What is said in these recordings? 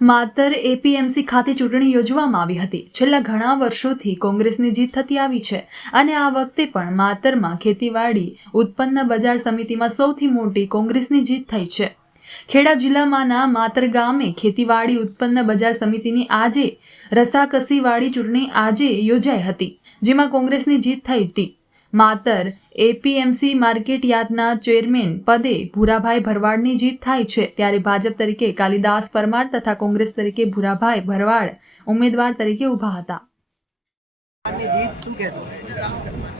માતર APMC ખાતે ચૂંટણી યોજવામાં આવી હતી. છેલ્લા ઘણા વર્ષોથી કોંગ્રેસની જીત થતી આવી છે અને આ વખતે પણ માતરમાં ખેતીવાડી ઉત્પન્ન બજાર સમિતિમાં સૌથી મોટી કોંગ્રેસની જીત થઈ છે. ખેડા જિલ્લામાંના માતર ગામે ખેતીવાડી ઉત્પન્ન બજાર સમિતિની આજે રસાકસીવાળી ચૂંટણી આજે યોજાઈ હતી, જેમાં કોંગ્રેસની જીત થઈ હતી. માતર એપીએમસી માર્કેટ યાર્ડના ચેરમેન પદે ભૂરાભાઈ ભરવાડની જીત થાય છે. ત્યારે ભાજપ તરીકે કાલિદાસ પરમાર તથા કોંગ્રેસ તરીકે ભૂરાભાઈ ભરવાડ ઉમેદવાર તરીકે ઊભા હતા.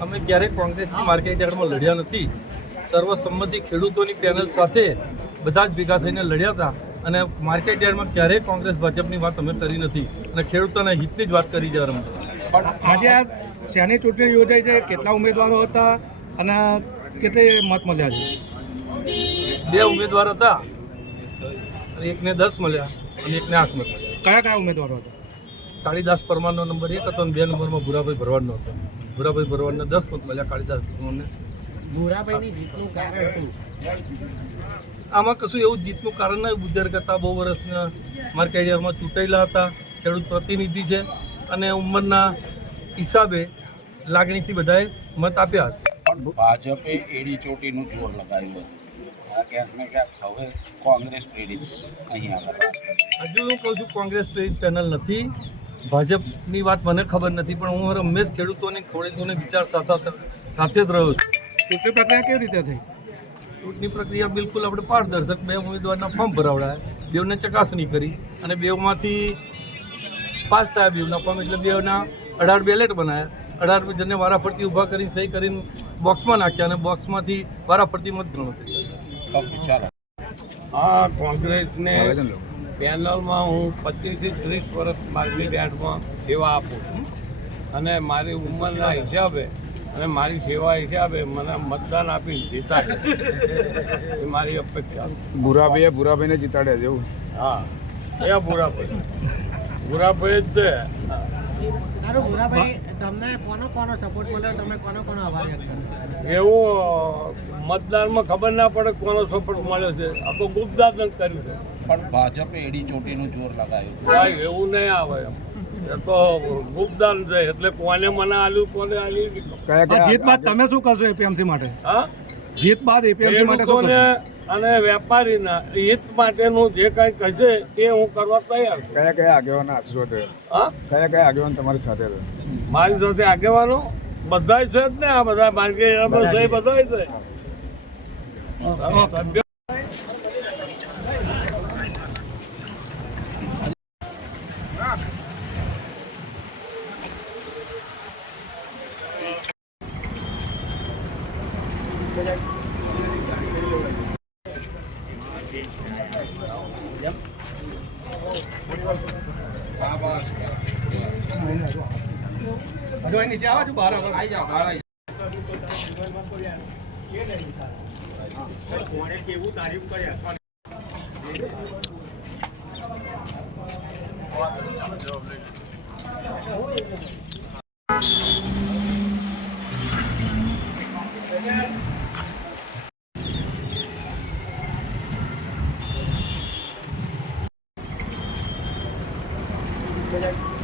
અમે ક્યારેય કોંગ્રેસની માર્કેટ યાર્ડમાં લડ્યા નથી. સર્વસંમતિ ખેડૂતોની પેનલ સાથે બધા જ ભેગા થઈને લડ્યા હતા અને માર્કેટ યાર્ડમાં ક્યારેય કોંગ્રેસ ભાજપની વાત અમે કરી નથી અને ખેડૂતોના હિતની જ વાત કરી છે રમેશ આજે આ શેની ચૂંટણી યોજાઈ છે? કેટલા ઉમેદવારો હતા? અને કેટલે મત મળ્યા છે? બે ઉમેદવાર હતા અને એકને દસ મળ્યા અને એકને આઠ મળ્યા. કયા કયા ઉમેદવારો હતા? કાળીદાસ પરમારનો નંબર એક હતો અને બે નંબરમાં ભૂરાભાઈ ભરવાડનો હતો. ભૂરાભાઈ ભરવાડને દસ મત મળ્યા કાળીદાસ પરમારને. ભૂરાભાઈની જીતનું કારણ શું? આમાં કશું એવું જીતનું કારણ નહીં. ગુજરાત કરતા બહુ વર્ષના માર્કેટ એરિયામાં ચૂંટાયેલા હતા ખેડૂત પ્રતિનિધિ છે અને ઉંમરના હિસાબે લાગણીથી બધાએ મત આપ્યા હશે. પણ ભાજપે એડી ચોટીનું જોર લગાવ્યું હતું. ક્યાંક ને ક્યાંક હવે કોંગ્રેસ પ્રેરિત અહીં આગળ હજુ હું કહું છું કોંગ્રેસ પ્રેરિત પેનલ નથી. ભાજપની વાત મને ખબર નથી પણ હું હંમેશ ખેડૂતોને ખેડૂતોને વિચાર સાથે સાથે જ રહ્યો છું. ચૂંટણી પ્રક્રિયા કેવી રીતે થઈ? ચૂંટણી પ્રક્રિયા બિલકુલ આપણે પારદર્શક. બે ઉમેદવારના ફોર્મ ભરાવડાયા. બેઉને ચકાસણી કરી અને બેઉમાંથી પાસ થયા બેઉના ફોર્મ એટલે બેઉના અઢાર બેલેટ બનાવ્યા અઢાર જણને વારાફરતી ઊભા કરીને સહી કરીને બોક્સમાં નાખ્યા અને બોક્સમાંથી વારાફરતી મતગણો થઈ ઓકે ચાલો. આ કોંગ્રેસને પેનલમાં હું પચીસથી ત્રીસ વર્ષ મારી યાર્ડમાં સેવા આપું છું. અને મારી ઉંમરના હિસાબે અને મારી સેવા હિસાબે મને મતદાન આપી જીતાડે. એ મારી અપેક્ષા ભૂરાભાઈએ ભૂરાભાઈને જીતાડ્યા જેવું હા. એ ભૂરાભાઈ ભૂરાભાઈ જ છે. તારું ભુરાભાઈ તમને કોનો કોનો સપોર્ટ મળ્યો? તમે કોનો કોનો આભાર એવું મતદારમાં ખબર ના પડે કોનો સપોર્ટ મળ્યો છે. આ તો ગુપ્તદાન કર્યું છે. પણ ભાજપે એડી ચોટીનું જોર લગાવ્યું એવું નહીં આવે એમ. એ તો ગુપ્તદાન છે એટલે કોને મને આલ્યું કોને આલ્યું? જીત બાદ તમે શું કરશો એપીએમસી માટે? હા? જીત બાદ એપીએમસી માટે શું કરશો? અને વેપારીના હિત માટેનું જે કંઈ કહેશે એ હું કરવા તૈયાર છું. કયા કયા આગેવાન આશરો થયો હા? કયા કયા આગેવાન તમારી સાથે હતા મારી સાથે આગેવાનો બધાય છે જ ને આ બધા માર્કેટ બધા બધાય છે. નીચે આવો છું બહાર કેવું તારીફ કર્યા જવાબ later.